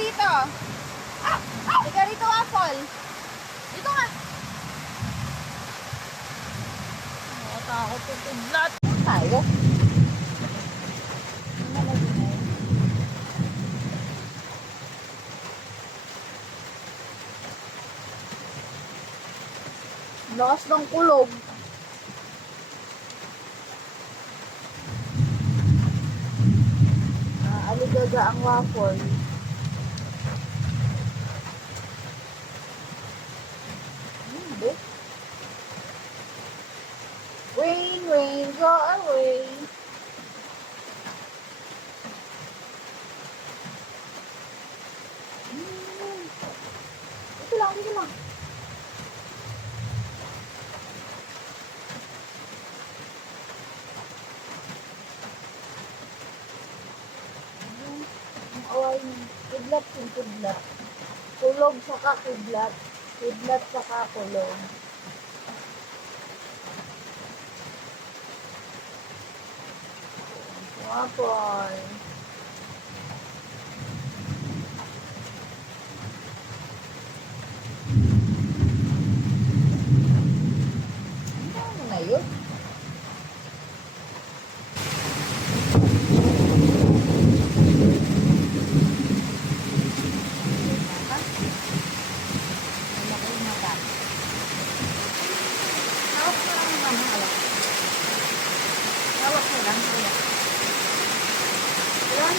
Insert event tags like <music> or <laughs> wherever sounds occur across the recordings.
dito. Halika rito, Apple. Dito nga. Nakatakot yung tudlat. Tayo. Lakas ng kulog. Ah, aligaga ang waffle. Rain, rain, go away. Hmm. Dito lang, dito lang. Away kidlat yung kidlat. Kulog saka kidlat. Kidlat saka kulog. Wapoy. Ano na yun? Malaki yung mata. Hawak mo lang yung mama, hawak. Hawak mo lang, kuya.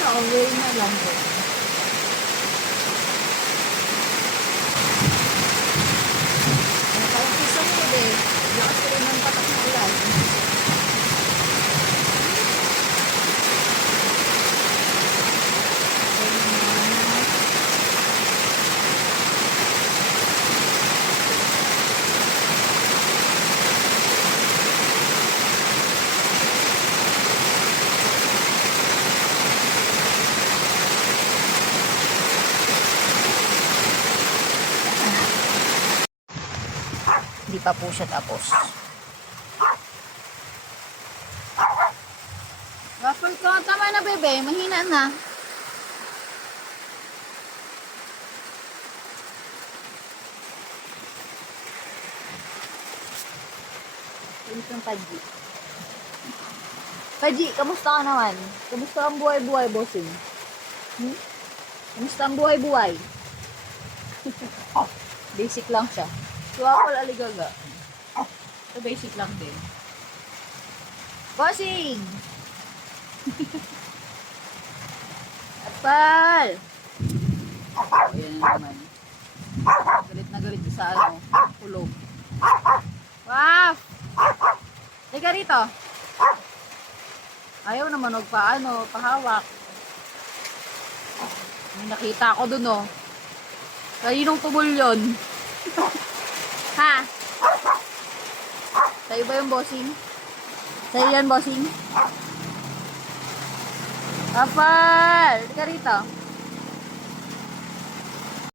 Wala na, away na lang po. Ang kaumpisa mo eh. Lakas ko rin ng patak na ulan. Hindi pa po siya tapos. Waffle ko, tama na bebe, mahina na. Pinis ng Paji. Paji, kamusta ka naman? Kamusta ang buhay-buhay, bossing? Hmm? Kamusta ang buhay-buhay? <laughs> Basic lang siya. Waffle aligaga. Ito basic lang din. Bossing! Apal! Ayan na naman. Galit na galit sa ano, kulog. Waf! Liga rito. Ayaw naman magpaano, pahawak. May nakita ko dun oh. Kaninong tumul yun? <laughs> Ha? Sa'yo ba yung bossing? Sa'yo yan, bossing? Apal! Liga rito.